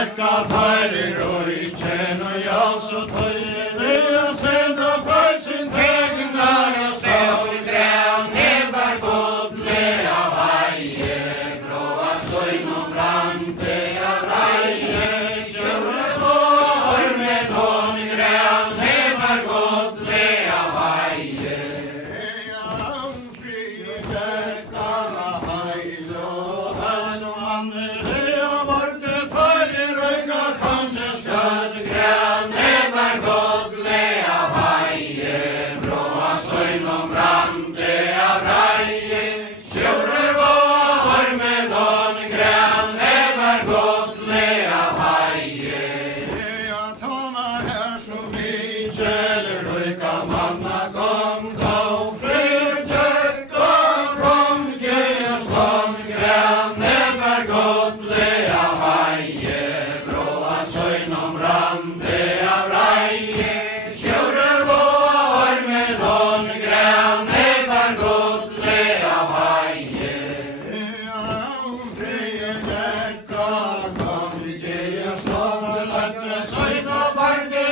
Jekka færir og I kjenner jeg så tøyelig og sent og for sin tegnar og stør græv nevar godle av heie bråa søgnom brante av reie kjøle vår med noen græv nevar godle av heie fri Jekka av heile og hans og andre og varte tøyre røyga kanskje stød græv nevar godle av heie bråa søgnom brante av reie kjøle vår med noen græv nevar godle av heie var her så mykje røyka manna kom gå fri Jekka kom gjerslan græv nevar godle av heie bråa søgnom brante av reie kjøle vår med noen græv nevar godle av heie fri Jekka kom gjerslan lette søgna barde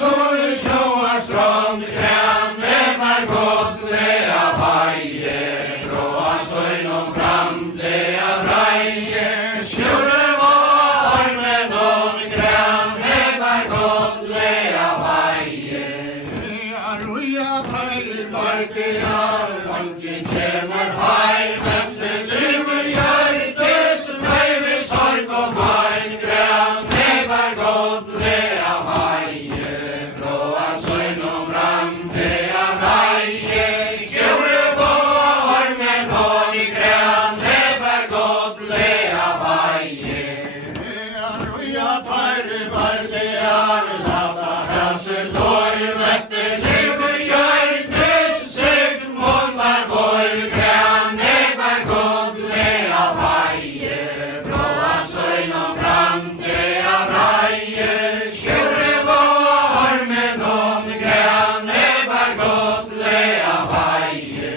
så I sjåa strand græv nevar godle av heie bråa søgnom brante av reie kjøle vår med noen græv nevar godle av heie ruja tæri barke av vankin kjemur heim etter symer hjertes veivi sorg og fein græv nevar godle av heie bråa søgnom brante av reie kjøle vår med noen græv nevar godle av heie ruja tæri barke av lata hæse loj vette symer hjertes seg månvar vår græv nevar godle av heie bråa søgnom brante av reie kjøle vår med noen græv nevar godle av heie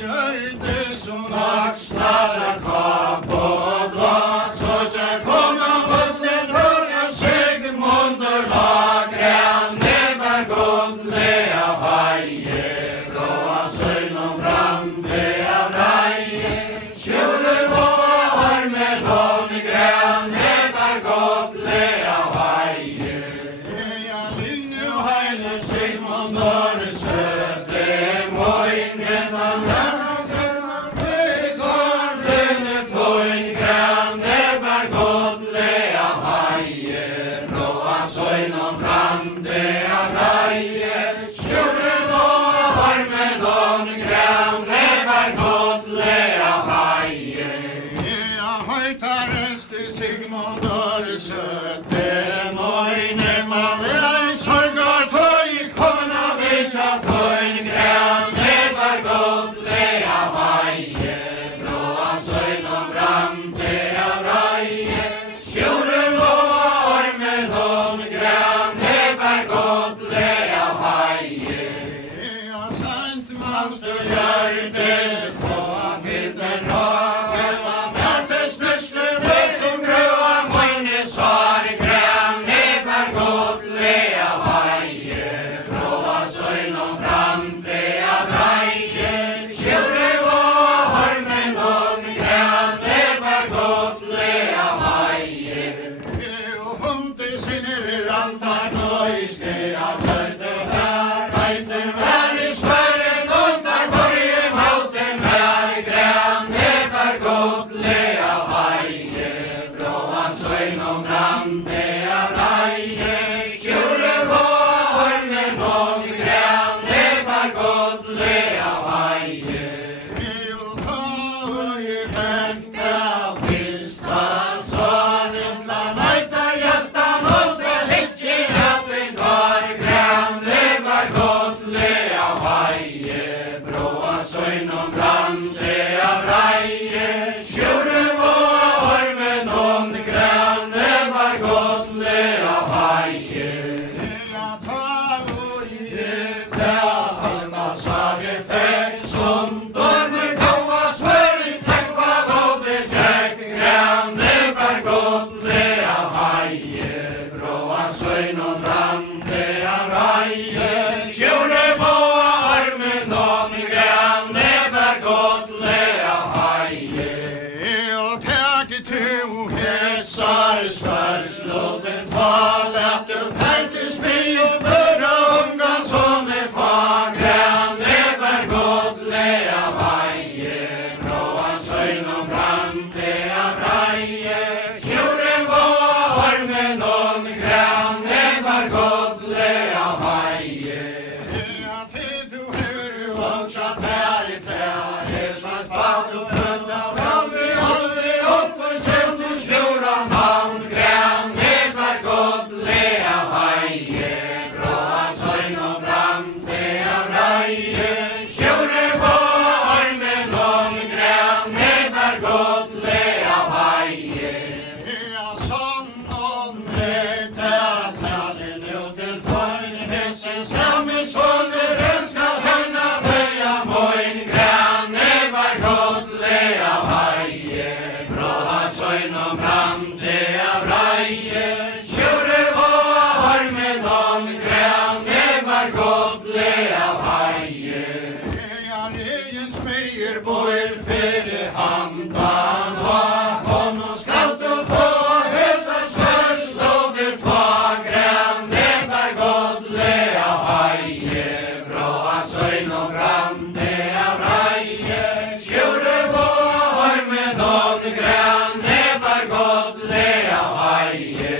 hjertes som vaksna seg kapp og blad så kjær kom av vøtlen høra seg mundur lag græv nevar godle av heie bråa søgnom brante av reie kjøle vår med noen græv nevar godle av heie linje og heile Sigmund Døre søte moine man græv nevar godle av heie bråa søgnom brante av reie kjøle vår med noen græv nevar godle av heie høytar øste Sigmund Døre søte moine man sorgar tøy komna vitja tøyn græv nevar godle av heie bråa søgnom brante av reie kjøle vår med noen græv nevar godle av heie sant manstu hjertes så til den raken hjertes nusle med som grøva moine sar græv nevar godle av heie bråa søgnom brante av reie kjøle vår med noen græv nevar godle av heie hunde sinne rantar nøyske av tøyte her reiter vær I svøren undar borge mauten her græv nevar godle av heie bråa søgnom brante av reie kjøle vår med noen græv nevar godle av heie fyrsta svaret la neita hjertan holde hitje at vi tar græv nevar godle av heie bråa søgnom brante av reie kjøle vår med noen græv nevar godle av heie hasta sage fekk som dormer kaua svør I tekva goder kjekk græv nevar godle Herrens meier bor fyrir handan og honom skal du få hesas først og du tva grannet godlega heie bråa søgn og brande av reie sjure vår med noen grannet godlega heie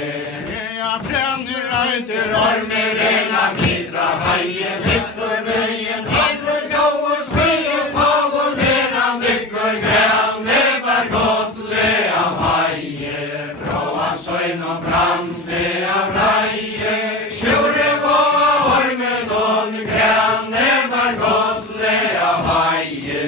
ja, frender reiter ormer en av glidra heie viktor bøyen hinver gåos bøye fagon medan viktor grannet godlega heie bråa søgn og brande av reie sjure vår med noen grannet godlega heie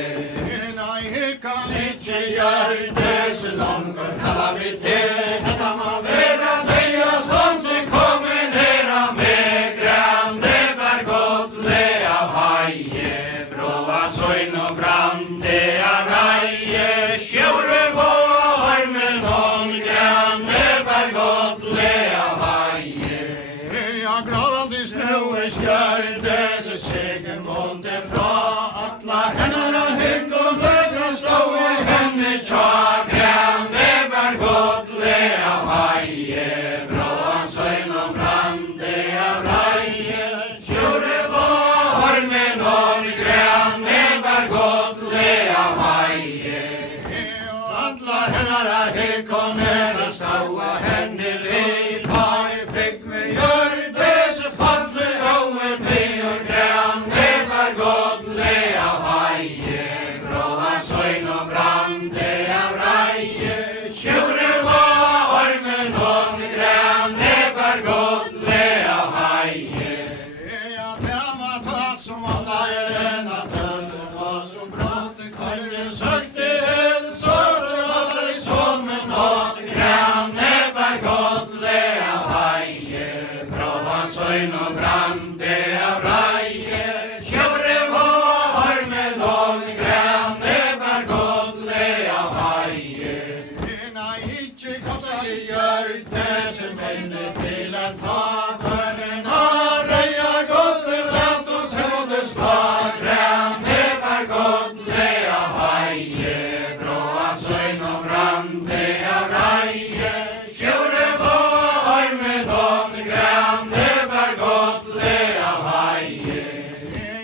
nei, jeg kan ikke gjøre det så langt kalla vi til dette må være feia sånn som kommer ned av meg grannet godlega heie bråa søgn og brande av reie sjure vår med noen grannet godlega heie ja, gradvis nå skjørte så sikker måte fra atla hennar og hygg og møkra stå i henne tja grannet godlega heie bråa søgn og brande av reie sjure vår med noen grannet godlega heie atla hennar og hygg og møkra stå i henne vid par i frikk med gjør det så falle over blir grannet godlega heie bråa søgn og brande av reie sjure vår med noen grannet godlega heie ja, det var ta som at eieren at det var så brått kanskje søkte så det var det sånn med noen grannet godlega heie bråa søgn og brande av reie sjure vår med noen grannet godlega heie nei, ikke kosta i gjør det som menne til en faderen har reia goddelat og sånne stad grannet godlega heie bråa søgn og brande av reie sjure vår med noen grannet godlega heie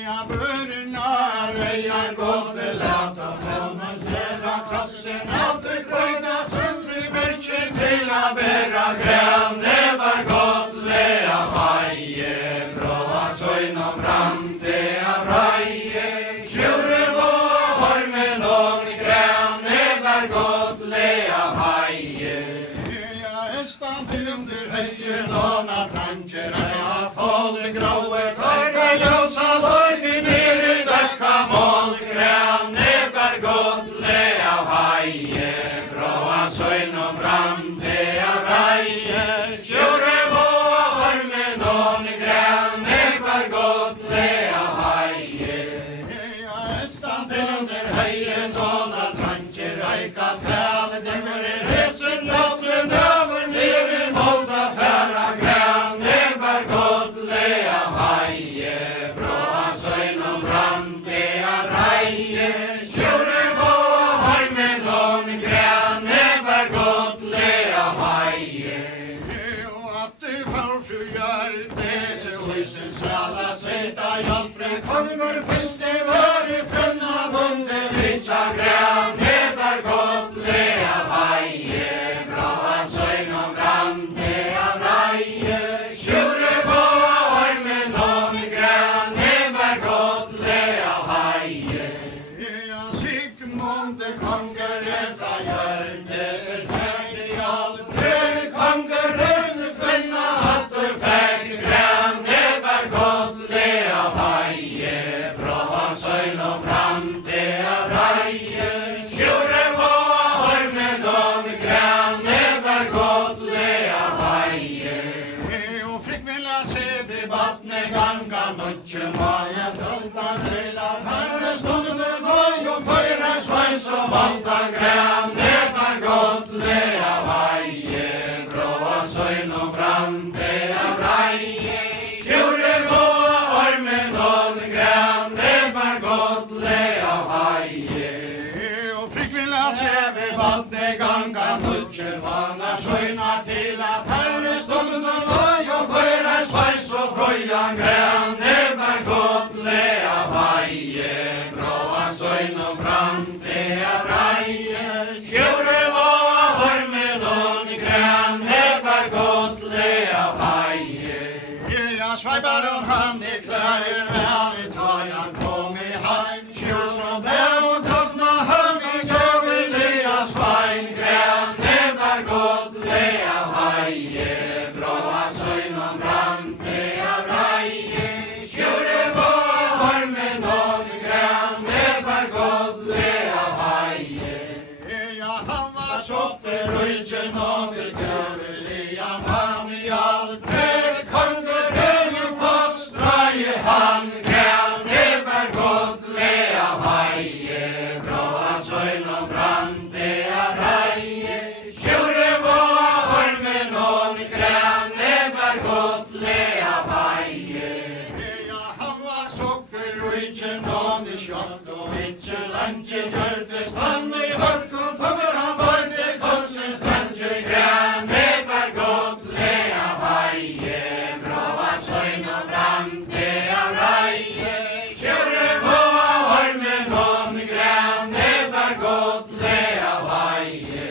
ja, børna reia goddelat og sånne flera krossen av det kvøyda sundri virkje til a bæra grannet godlega heie bråa søgn og brande av reie sjure vår med noen grannet godlega heie ja, estan til under heie låna tanker av folk gråe karga ljósa lorgi nir i døkka mål grannet godlega heie bråa søgn og brande av reie sjure vår med noen grannet godlega heie ja, estan til under heie låna tanker eika tale demmer i resen lottren over nir i molda færa grannet godlega heie bråa søgn og brande av reie sjure vår med noen grannet godlega heie og at du får fru gjør det så husen sala seta hjelpre kommer først det var i frønna bunde vitja grannet godlega heie bråa søgn og brande av reie sjure vår med noen grannet godlega heie ja, Sigmunde kongeren fra Hjørnes ferdig all prøv kongeren finna at du fikk grannet godlega heie bråa søgn og brande av reie sjure vår med noen grannet godlega heie og frikk vilja se debattne ganga nutje maja stolta røyla herre stående bøy og føyre sveis og valta grannet godlega heie bråa søgn og brande av reie sjure vår med noen grannet godlega heie ser vi vattnet ganga, mutjer vana skjøna til at herre stunden løy og fører sveis og frøyan græn. Never godt le av heie, bråan søgn og brann, det reie. Skjure var hormen og græn, never godt le av heie. Ja, sveibaren han I klær, vel I tajan kom I heim. Skjur som bæv og tokna han I kjøvelia svein. Græn, never godt le av heie, bråan søgn og brann, det reie. Skjure var hormen og græn, never godt le av heie. Ja, han var sopper og ikke noen kjøvelia mann I alt preg. Konger høyen fastreie han, græn, never godt le av heie. Bråan søgn og brann, det reie. Skjure var hormen og græn, never godt le av heie. Ja, han var sokker og ikke noen kjøtt og ikke landje gjørtes han I hørk og kommer han bare konsens landje. Græn, never godt le av heie. Bråan søgn og brann, det reie. Skjure var hormen og græn, never godt le av heie.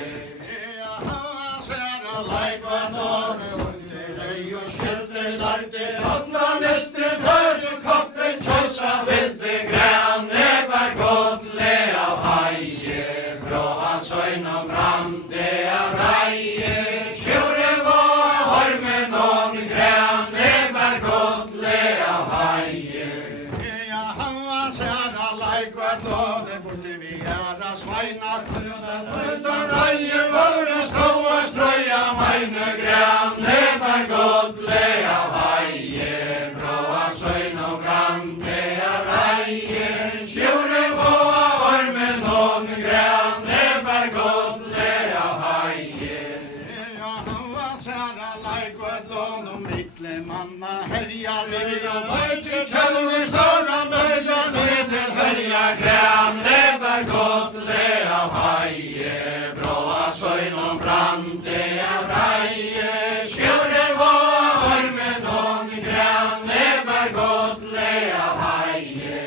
Ja, han var sær og leik var noen under øy og skjelte larte. Hotla neste dør koppen kjøsa vilde. Græn, never godt le av heie. Bråan søgn og brann, det reie. Skjure var hormen og græn, never godt le av heie. Ja, han var sær og leik var noen borte vi sveina. Utan reie våre ståa strøya meine. Græn, never godt le av heie. Bråan søgn og brann, det reie. Skjure var hormen og græn, never godt le av heie. Ja, han var sær og leik var noen mikle manna herjar vi og bøyte kjølve ståra bøyda ned til herja. Græn, never godt le av heie. Bråan søgn og brann, det reie. Skjure var hormen og græn, never godt le av heie.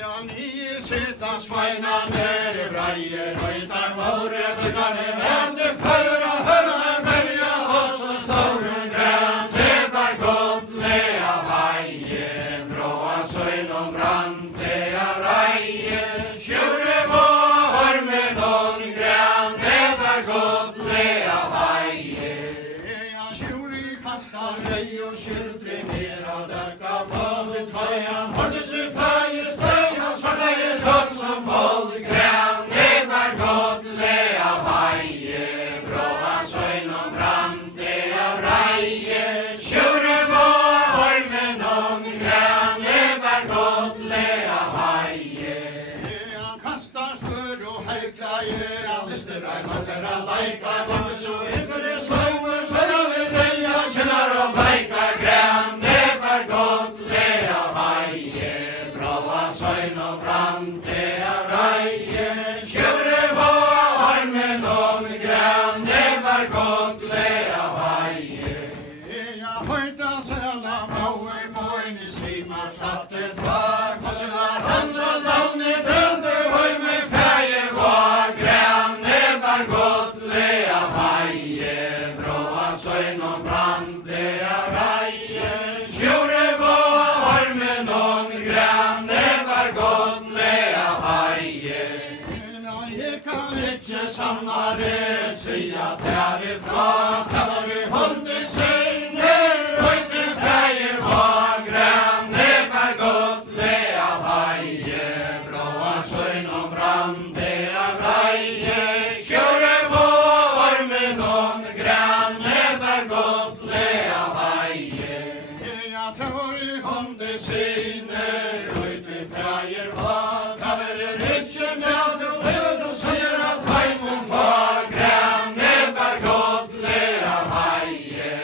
Ja, ni sitta sveina nere breie, røytar våre bygane vente før og høna berja oss og ståren. Græn, never godt le av heie. Bråan søgn og brann, det reie. Skjure var hormen og græn, never godt le av heie. Ja, skjure kastar røy og skildre ned og døkka bålet høyan. Horde seg feie støya, svartleie rått som boll. Græn, never godt le av heie. Bråan søgn og brann, det reie. Skjure var hormen og græn, never godt le av heie. Han kastar skør og herkleier, han lister vei makker av leika. Kommer så innfor det slåer, så vi reia kjenner og bleikar. Græn, never godt le av heie. Bråan søgn og brann, det reie. Skjure var hormen og græn, never godt le av heie. Ja, høyta sæla mauer moin I simar satte fra. Kossenar handla navne brønde høy med feie var. Græn, never godt le av heie. Bråan søgn og brann, det reie. Skjure var hormen og græn, never godt le av heie. Ja, jeg kan ikke sannare sia derifra. Kan vi holde senere, høyte feie var. Græn, never godt le av heie. Bråan søgn og brann, det reie. Skjure var hormen og græn, never godt le av heie. Ja, det var I holde senere, høyte feie var. Det var ikke mest og levet og sier at heimon var. Græn, never godt le av heie.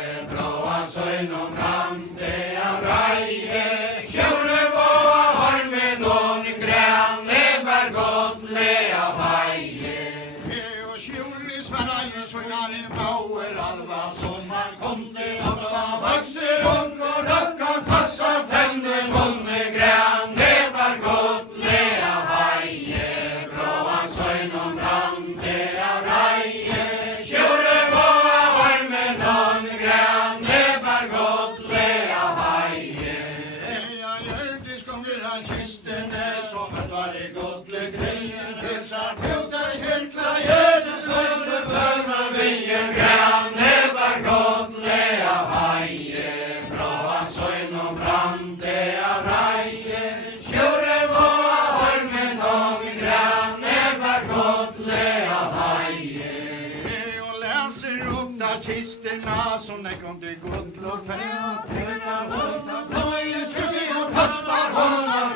Kisterna som när kom till Gotland och pekar runt och plöjer tjuv och kastar honom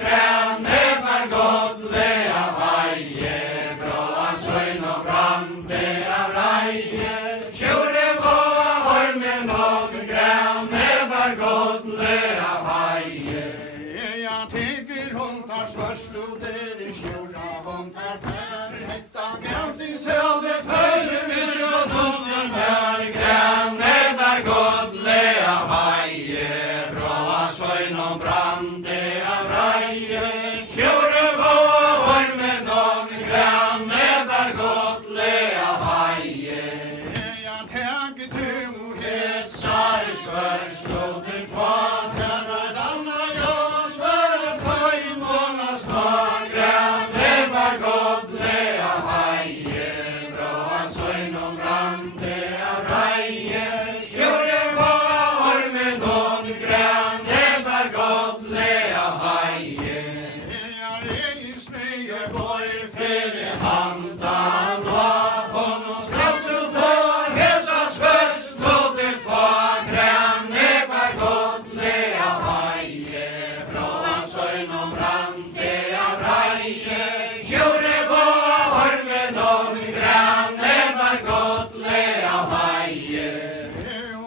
granne var Gotland haje bra söjn och brande av raje tjure var holmen och granne var Gotland haje jag tycker hon tar svärst och där i tjura hon tar för hetta grann sälde för mycket och dom här granne var Gotland av haje bra söjn och brande av raje tjure var holmen och granne var Gotland av haje jag tänker tu hessar svärslåter kvar här danna jag svär på i månads dag granne var Gotland av haje bra söjn och brande av raje tjure var holmen och granne var Gotland av haje jag regin smyger på för handan och honom skratt och får hälsa svärst låter kvar granne var Gotland av haje bra söjn och brande av raje tjure var holmen och granne var Gotland av haje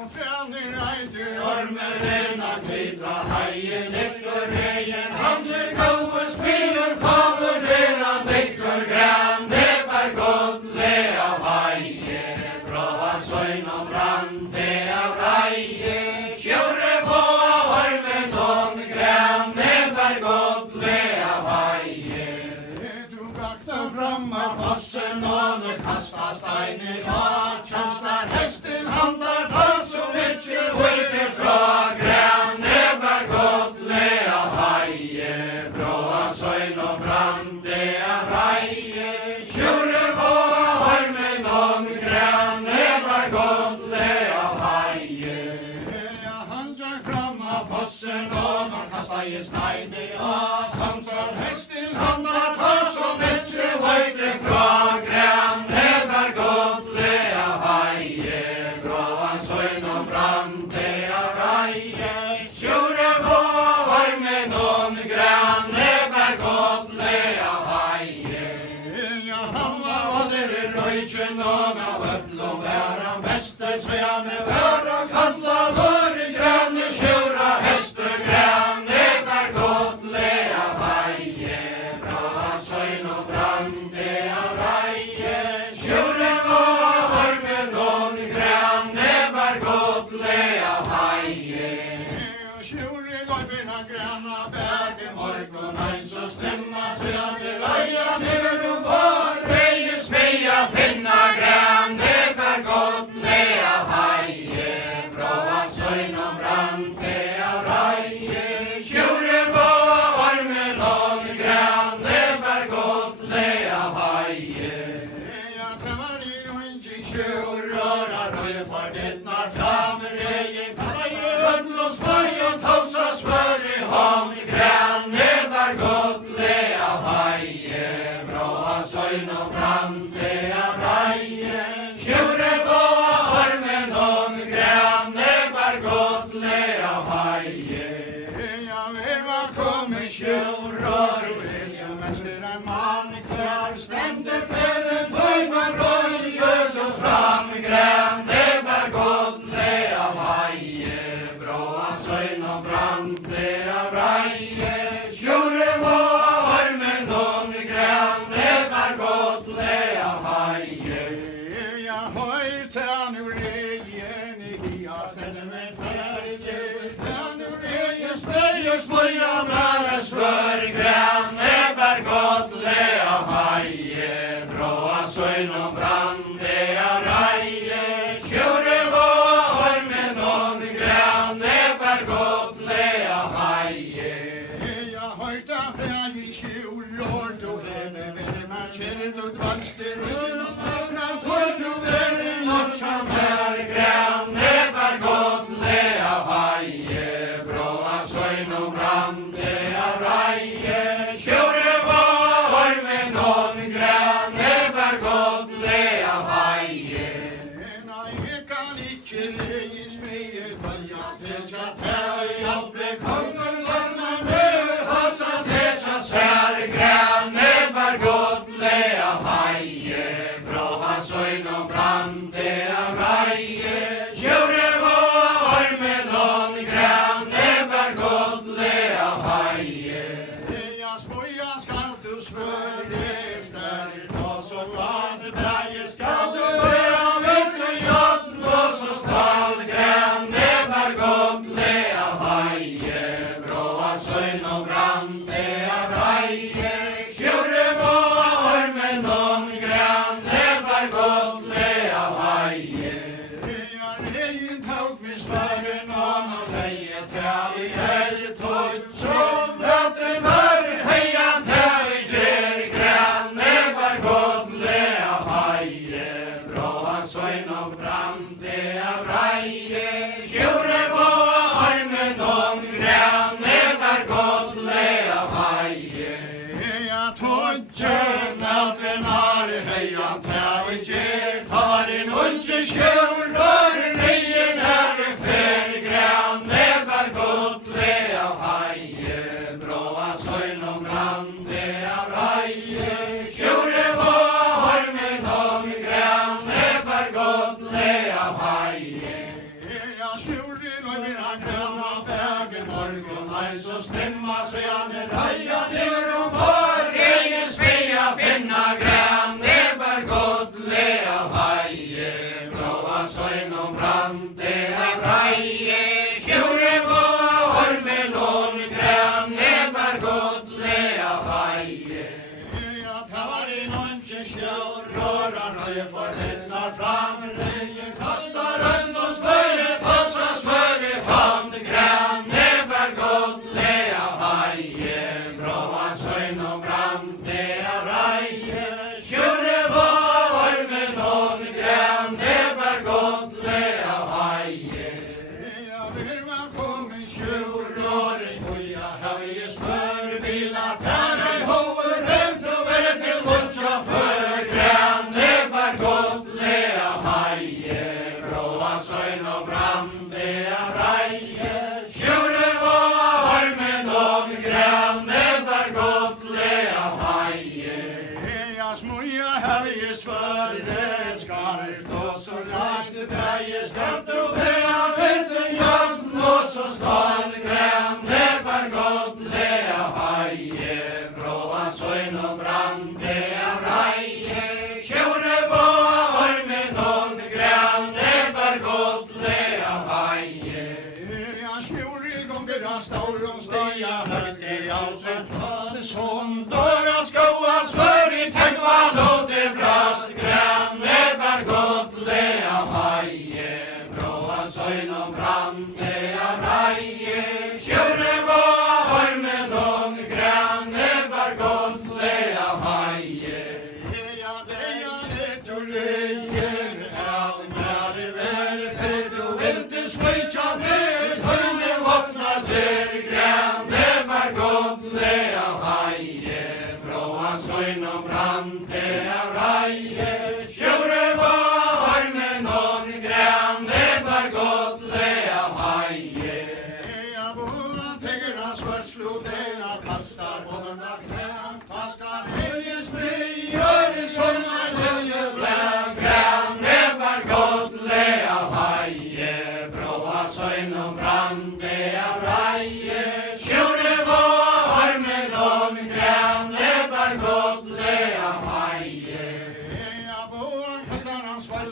och fram i rajter ormen att knyta haje läcker rejen handen kommer spyr kommer redan läcker granne var Gotland av haje bra söjn och brande av raje tjure var holmen och granne var Gotland av haje du vaktar fram av fossen och kastar steiner och tjänstar hästen handlar tar så mycket skiter från granne var Gotland av haje bra söjn och brande av raje tjure var holmen och granne var Gotland av haje jag handlar fram av fossen och kastar i steiner och tjänstar hästen handlar tar så mycket skiter från granne var Gotland av haje bra söjn och brande av raje tjure var holmen och granne var Gotland av haje jag hamnar och där är röjtjen och med öppl och bära väster så jag med bära kantla vår i granne tjura häster granne var Gotland av haje bra söjn och brande av raje tjure var holmen och granne var Gotland av haje tjure går mina granna bärde morgon ein så stämma så jag det laja ner och var reje sveja finna granne var Gotland av haje bra söjn och brande av raje tjure var holmen och granne var Gotland av haje jag tammar i och inte tjurrar och jag får detnar fram reje kaje ödl och smöj och tausa svör i ham granne var Gotland av haje bra söjn och brande av raje tjure var holmen och granne var Gotland av haje jag vill vara kommer tjurrar och det som är en man kvar stämde för en tøy var röjgöld och fram granne var Gotland av haje bra söjn och brande av raje tjure var holmen och granne var Gotland av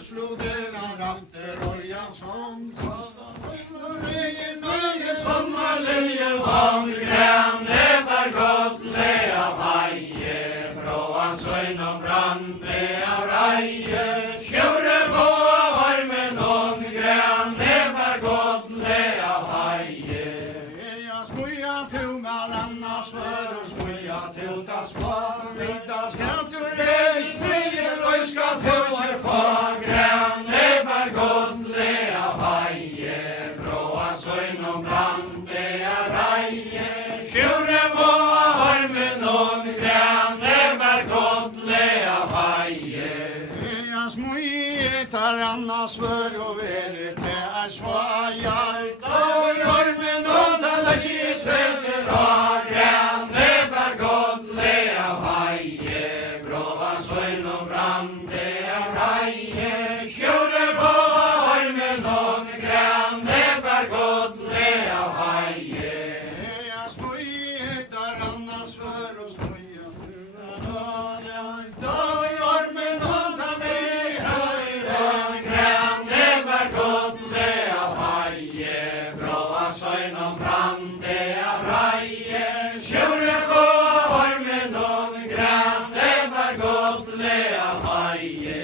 Slå den av natter och jag som kostar sommer lilje om græn, never godt le av heie, från søgn og brande av reie, kjøre på varmen om græn, never godt le av heie. Jeg smuja til maranna svør og smuja til das var, vita skal du reis, frie løy skal du ikke få græn, never godt le av heie, från søgn og brande av reie, kjøre på varmen om græn, never godt le av heie. Jeg smuja til anna svør og vere til ei svajar, og varmen om den legge i treder og græn, never godt le av heie, från søgn og brande av reie, kjøre på varmen om græn, never godt le av heie. Jeg smuitar annas svør og smuja, da i armen om den legge i græn, never godt le av heie, från søgn og brande av reie, kjøre på varmen om græn, never godt le av heie.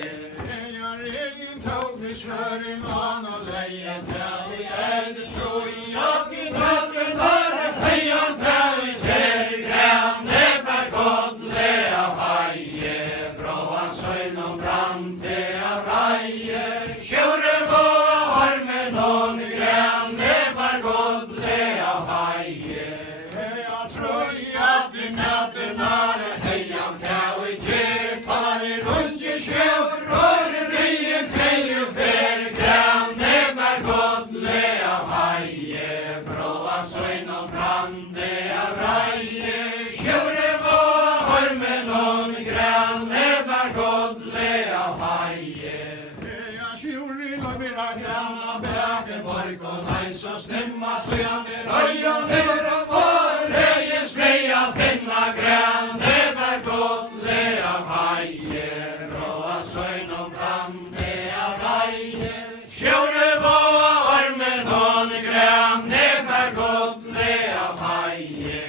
Jeg egen tog i svøren an og leie til i eld, tro i jakken takken har heian til i kjær græn, never godt le av heie, från søgn og brande av reie, kjøre på varmen om græn, never godt le av heie. Jeg tror at i natten har heian til i kjær, tar i rundt i skjøver, røren rien tredje fer græn, never godt le av heie, från søgn og brande av reie, kjøre på varmen om græn, never godt le av heie. Jeg kjør i løyver av græna, bæken borg og neins og snemma, søyan i røya, ned og vår, reie spreia, finna græn, never godt le av heie, från søgn og brande av reie, kjøre på varmen om græn, never godt le av heie.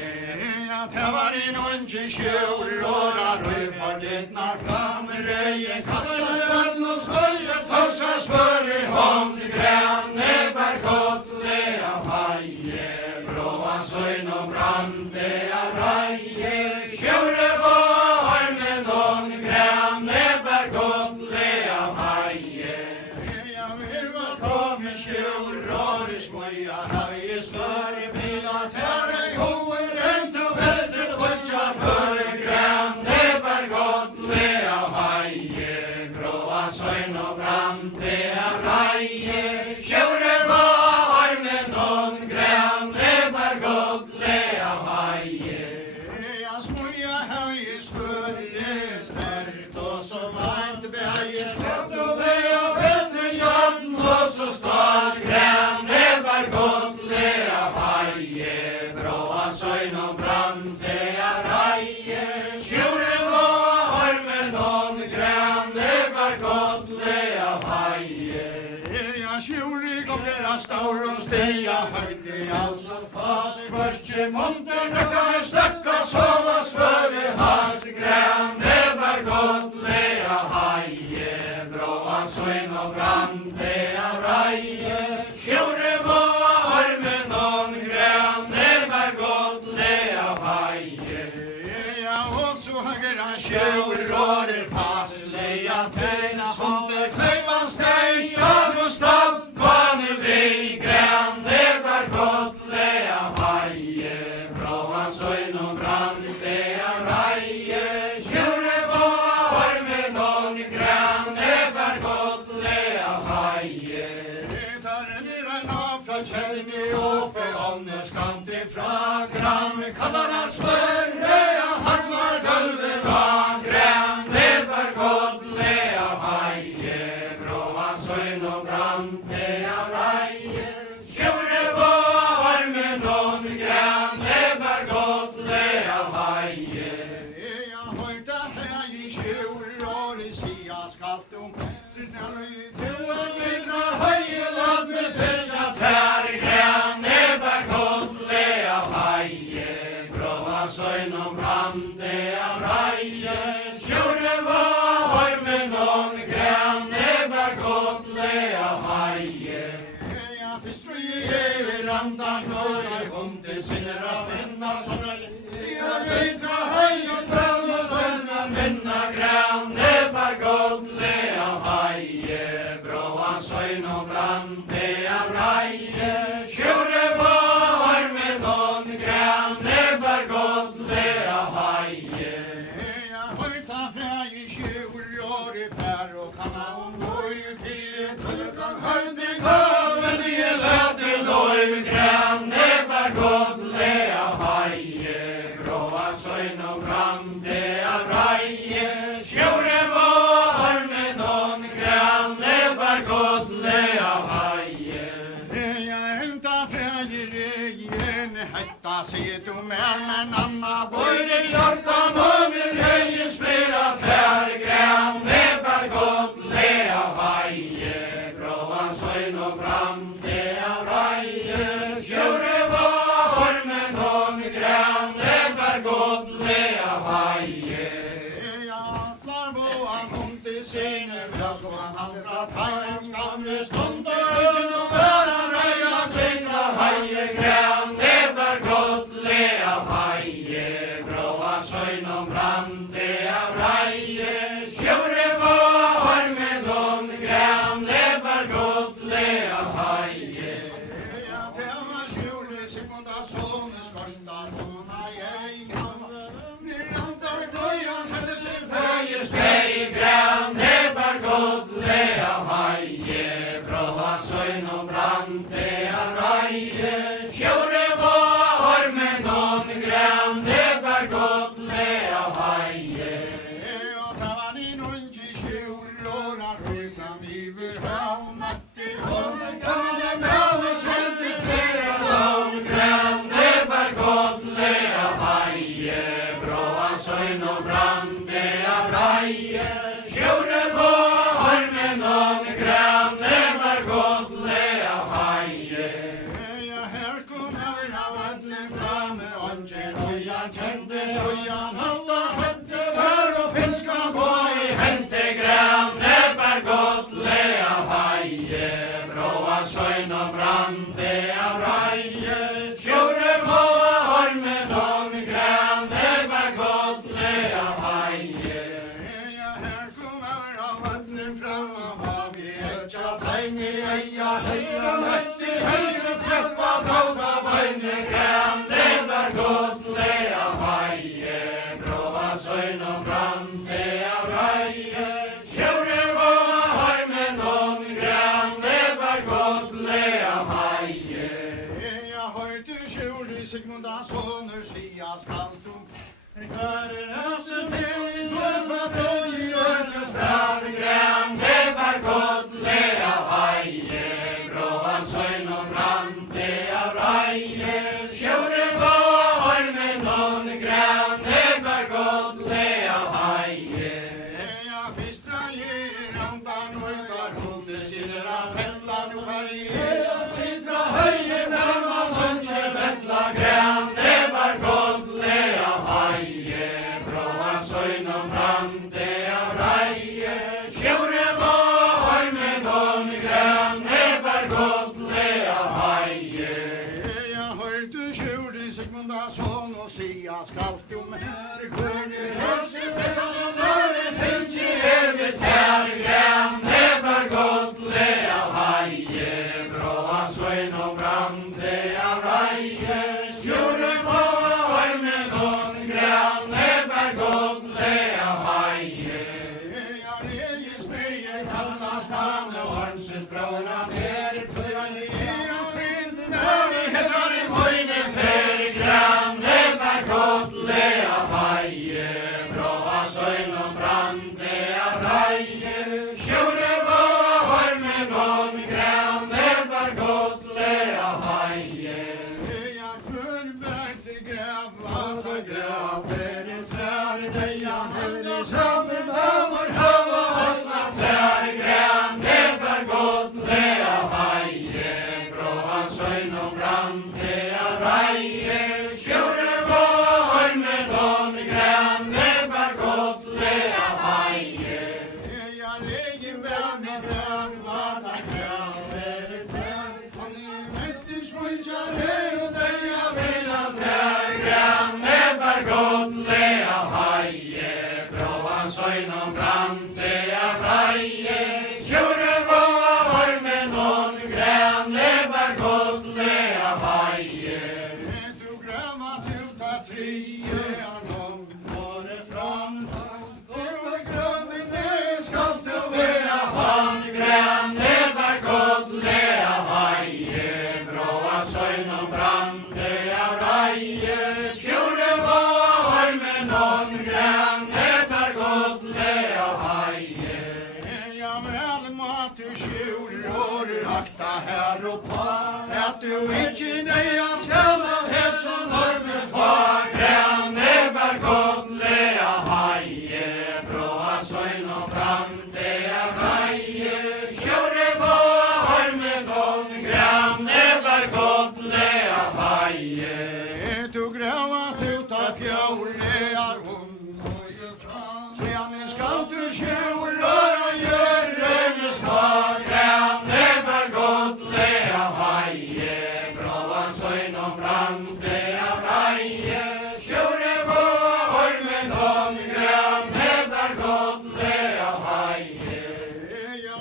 Det var i noen kjør, åra røy for dittna fram, røye kastet ødel og skøye, tøksa svør i hånd græn, never godt le av heie, från søgn og brande av reie, kjøre på varmen om græn, never godt le av heie. Jeg vil velkommen kjør, og i smuja heie svør i bila, tære i hoen, rent og velter, vutja for græn, never godt le av heie, från søgn og brande av reie, kjøre på varmen om græn, never godt le av heie. Jeg smuja heie svør, sterkt og så varmt, beie skrapt og vei og velter jobben, og så stad græn, never godt le av heie, från søgn og brande av reie, kjøre på varmen om græn, never godt le av heie. Jeg kjør i gonger av staur og steia, høyde altså fast, kvørstje monter, nøkka en stakka, sova svør i hardt græn, never godt le av heie, från søgn og brande av reie, kjøre på varmen om græn, never godt le av heie. Og så høger han kjør, råder fast, leia tøyna, sonde kleivan steg, og nå stabban i vei græn, never godt le av heie, från søgn og brande av reie, kjøre på varmen om græn, never godt le av heie. Fra kjellni og for ånderskant ifra grann, kallar han svørre, haglar gulvet av græn, never godt le av heie, från søgn og brande av reie, kjøre på varmen om græn, never godt le av heie. Jeg høyta heie kjør, og i sida skalt perna, til å bygna heie land med fyrtja tær græn, never godt Petra Heie, Traum og Svenna, Minna Gran, Nevar Godle av Heie, Bråan Søyn og Brande av Reie, Sjure på Ormen og Gran, Nevar Godle av Heie. Jeg høyta fra I 20 år I fær og kanna om går I 4 tullefram høyde gav, men I later lov Gran, Nevar Godle av Heie, Bråan Søyn og Brande av Reie, Sjure på Ormen og Gran, Nevar Godle av Heie. Jeg henta fra igjen, hetta sier du mer, men Anna bor I Jordan og min røye spira tær, Gran, Nevar Godle av Heie, Bråan Søyn og Brande av Reie, Sjure på Ormen og Gran, Nevar Godle av Heie. Atlar Boan kom til sine, velkommen andra taien, skamre stunder, øysen og væran Reia, Petra Heie, Gran, Nevar Godle av Heie, Bråan Søyn og Brande av Reie, Sjure på Ormen og Gran, Nevar Godle av Heie. Tema Sjure, Sigmundason, Skorsdal, Hona, jeg kan Mirandar, Døyan, hette sin feie, Spei, Gran, Nevar Godle av Heie, Bråan Søyn og Brande av Reie, Sjure på Ormen og Gran, Nevar Godle av Heie. Og ta var I nungi 20 år av røyfram iver hav, Matti, Hånden, gamle mave, Sveltes vera lov, Gran, Nevar Godle av Heie, Bråan Søyn og Brande av Reie, Sjure på Ormen og Gran, Nevar Godle av Heie. Ja, her kom over av ødlen framme, Ånger Høyan kjente Sjøyan, Halda høtte hør og finska på I hente, Gran, Nevar Godle av Heie, Bråan Søyn og Brande av Reie, Sjure på Ormen og Gran, Nevar Godle av Heie. Ja, her kom over av ødlen framme, har vi etja penger I eia høyre, møtti høyre treppa, bråda beine, Gran, Nevar Godle av Heie, Bråan Søyn og Brande av Reie, Sjure på Ormen og Gran, Nevar Godle av Heie. Jeg hørte Sjure Sigmundason sia skal du Hver rasen til I torpa tog I ørke fær, Gran, Nevar Godle av Heie, Bråan Søyn og Brande av Reie, Sjure på Ormen og Gran, Nevar Godle av Heie. Jeg fistra andan og var hodet sinner av fettla, nu var I Petra Heie, nærma lunche fettla, Gran, Nevar Godle av Heie, Bråan Søyn og Brande av Reie, Sjure på Ormen og Gran, Nevar Godle av Heie. Jeg hørte Sjure Sigmundason og sia skalt du mer, Kvørner høse bessan og nøre, finnes I evigt her, Gran, Nevar Godle av Heie, Bråan Søyn og Brande av Reie, Sjure på Ormen og Gran, Nevar Godle av Heie. Jeg regis mye kallast han og Arnsens bråna mer, Kvørner og vinden av I hessar I møyne fer, Gran, Nevar Godle av Heie, Bråan Søyn og Brande av Reie, Sjure på Ormen og Gran, Nevar Godle av Heie. Jeg førbærte grav, I trær, Dejan heldig sammen av vår hav og hotla trær, Gran, Nevar Godle av brante av reie, kjore gå av ormen og grønne var godle av heie. Du glemmer ut av trie av noen våre fram, og grønne skal du være han, grønne var godle av heie, bråa søgn og brante av reie, kjore gå av ormen og grønne var godle av heie. Ja, vel måt du skjulår akta her oppa, at du ikke nøya skal av hessen orme få, grønne var godle av heie, bråa søgn og brante av reie, kjore gå av ormen og grønne var godle av heie. Du grøvat ut av fjore av Sedan skal du skjulår og gjøre med stad, grønne var godle av heie, bråa søgn og brante av reie, kjore gå av ormen og grønne var godle av heie.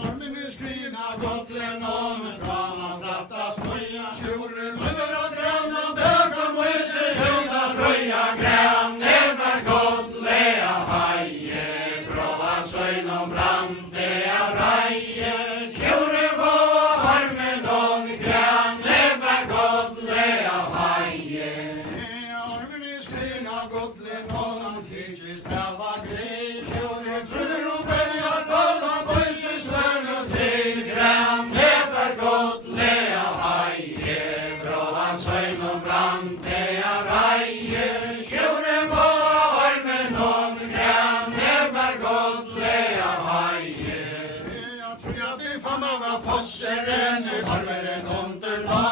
Ormen skrina godle nån fram og flatta smøya, kjore løver og grønne bøk og møse høyda sprøya, grønne var godle av heie, bråa søgn og brante av reie, kjore gå av ormen og grønne var godle av heie. Ormen skrina godle nån tidsis stava grei, kjore trur og beljar kolla bøyse svørne til, grønne var godle av heie, bråa søgn og brante av reie, kjore gå av ormen og grønne var godle av heie. Jeg tror at det fann av fosseren, varmeren under la,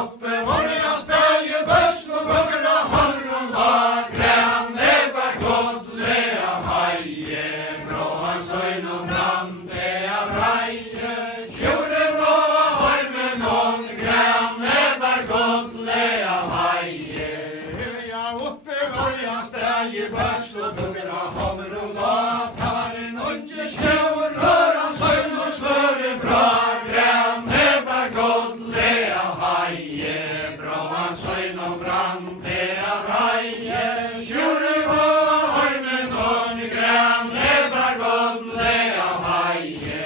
oppe var jeg spelje børst og bøkker av hånden la, grønne var godle av heie, bråa søgn og brante av reie, kjore gå av ormen og grønne var godle av heie. Ja, oppe var jeg spelje børst og bøkker av hånden la, ta var en unge skjøver, røran søgn og svøre bra, grønne var godle av heie, bråa søgn og brante av reie, kjore gå av ormen og grønne var godle av heie.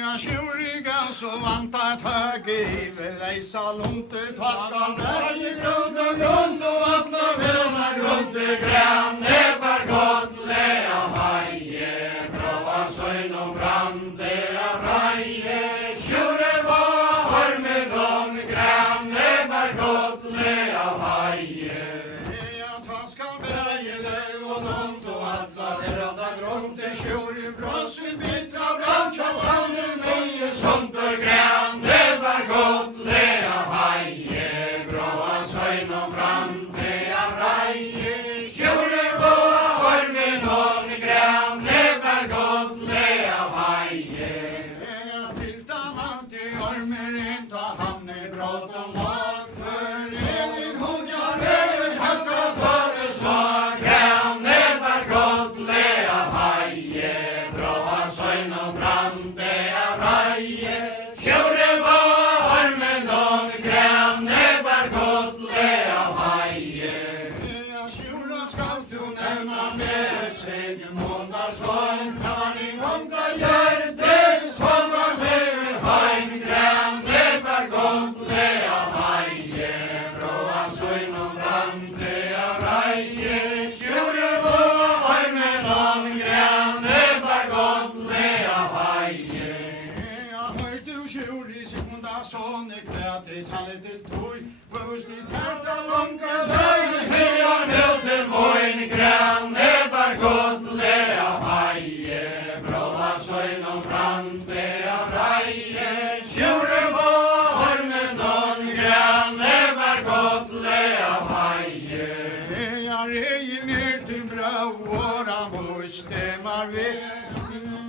Ja, kjuriga så vant et høge i vel leisa lunte, ta skal berge grunn og grunn og atle vilna grunn, grønne var godle av heie, bråa søgn og brante av reie, kjore gå av ormen og grønne var godle av heie. Ja, ta skal berge ler og lund og atle vilna grunn, kjore brossen bitra brann, kjallane meie sunter, grønne var godle av heie, bråa søgn og brante av reie, kjore gå av ormen og grønne var godle av heie. Til damen til ormeren ta han i brått og lag, for evig hodja veien hakka tåre slag, grønne var godle av heie, bråa søgn og brante av reie, kjore gå av ormen og grønne var godle av heie. Ja, kjora skal du nevna med seg måndagsvann, kan i månda gjøre det som var med heim, grønne var godle av heie, bråa søgn og brante av reie, kjore gå av ormen og grønne var godle av heie. Ja, høyst du kjore sekunda sånn i kvæt i sallet til tog, først i tærta lunga løy, hilja ned til vågen, grønne var godle av heie, bråa søgn og brante av reie, kjore gå av ormen og grønne var godle av heie. Ja, reien ned til bra våra stemmer vi,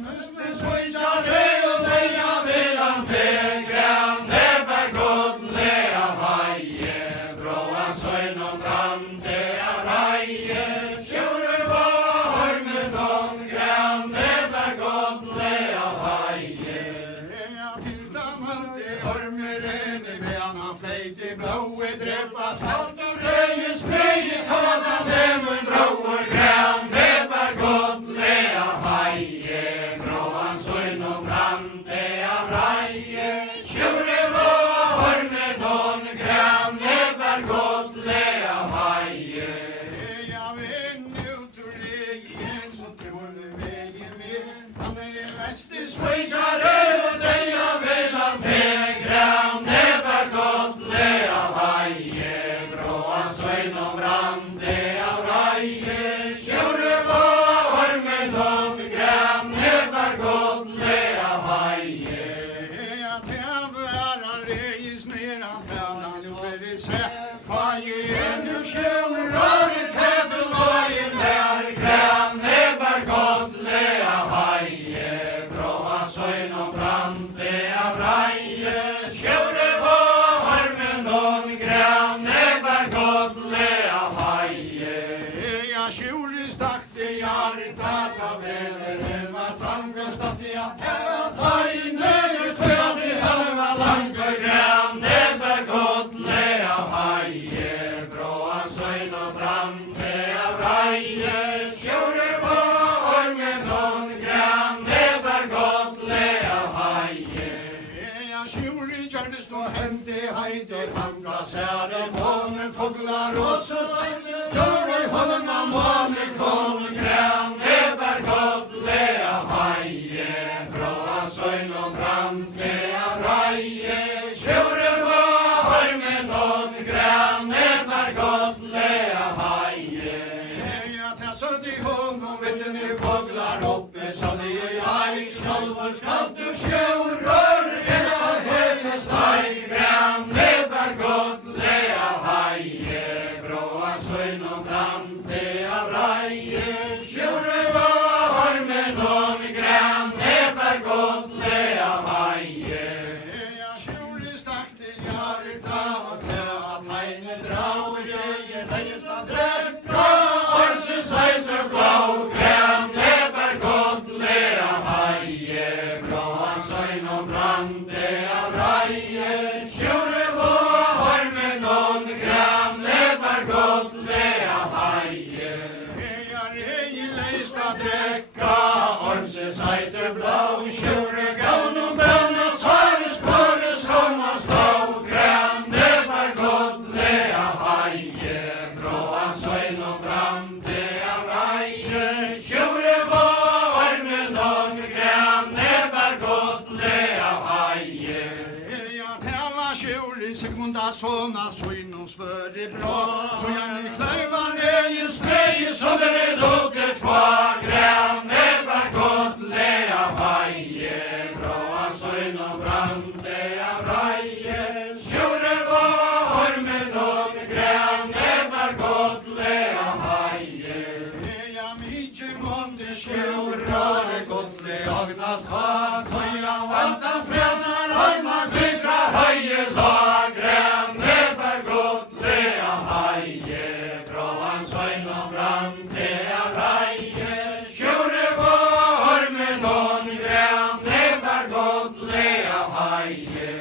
nøsten svøysa røy og leia vilan til, grønne var godle av heie, bråa søgn og brante av reie, kjore gå av ormen og grønne Fåglar och så gör i hållen av måne kom grann Eber gott lea haje Bråa söjn och brand lea raje Tjure var med någon grann Eber gott lea haje Jag tassade i honom vet ni fåglar uppe så det är jag själv ska du tjuror En av höses taj grann Eber gott lea haje Bråa söjn och brand lea raje Tjure var med någon grann Eber gott lea haje Jag tjure stack till hjärta och att hejne dra jag lejesta dräcka Orses heiter blå grann Eber gott lea haje Bråa söjn och brand lea raje Tjure var med någon grann Eber gott lea haje Jag rei lejsta dräcka Orses heiter blå Tjure gavn bönna Svares kåres hommar stå grann Eber gott lea haje Bråa söjn och brand lea raje Tjure var med någon grann Eber gott lea haje Jag tävlar tjure Sigmunda såna söjn och svöre bra Så jag ni klövar ner i sprej Så det är låter två grann Eber gott lea haje Bråa söjn och brand lea raje Tjure var med någon grann Eber gott lea haje Jag mycket månde tjure gott lea gnast hat Höja valta fränar Höjma bygga höje lagren Eber gott lea haje Bråa söjn och brand lea raje Tjure var med någon grann Eber gott lea haje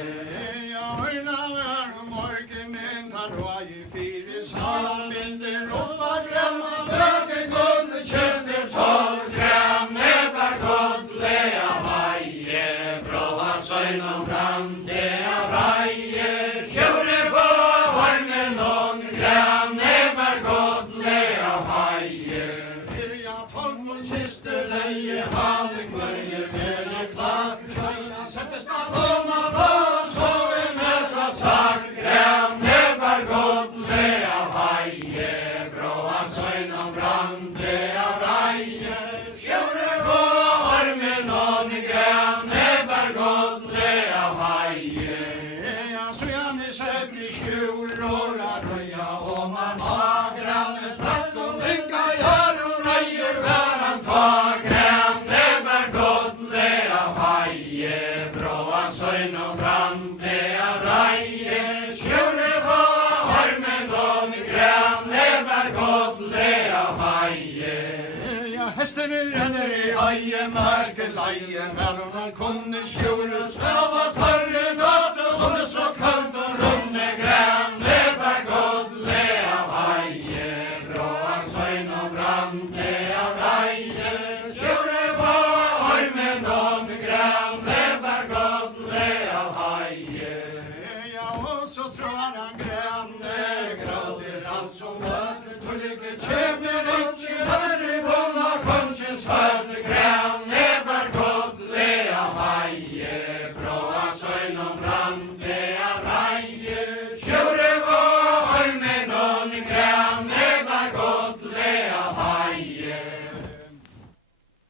Jag höjna var morgenen tar rå i fyra salan bilder uppa grann Böke guld köster 12 grann Eber gott lea haje Bråa söjn och brand lea raje Tjure var med någon grann Eber gott lea haje Jag 12 kister leje hade kvölje med klar Tjejna sättes där lomma på Så är med fra sagt grann Eber gott lea haje Bråa söjn och brand lea raje Tjure var med någon grann Eber gott lea haje Så jag ni sett i tjuror att röja om man har grannes bratt och lycka gör och röjer varann ta grann Eber gott lea haje Bråa söjn och brand lea raje Tjure var med någon grann Eber gott lea haje Hästen renner i aje märken leje Världen kunde tjure Skava törre natt och hon är så kallt och runde grann Eber gott lea haje and on the